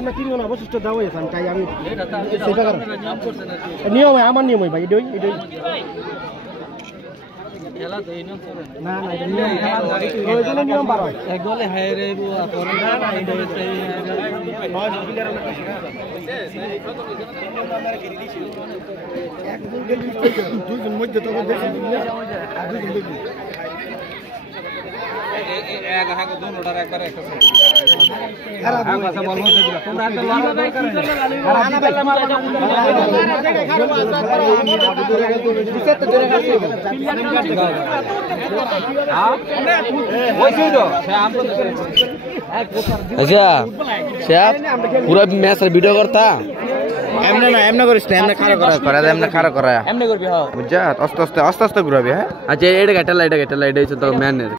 আমরা কিনবো না অবশিষ্ট দেওয়া হয়েছে তাই আমি সেটা কারণ নিয়ম আমার নিয়ম ভাই এটাই এটাই না না নিয়ম নিয়ম পারো এক বলে হায় রে না না এটা দুইজন মধ্যে তখন দেখি पूरा मैच वीडियो करता এমনে না এমনে করিস না এমনে খারাপ করা এমনি খারাপ করা এমনে করবি হ্যাঁ বুঝছা আস্তে আস্তে ঘুরাবি হ্যাঁ আচ্ছা এটা গেটালা এটা হচ্ছে তো ম্যানের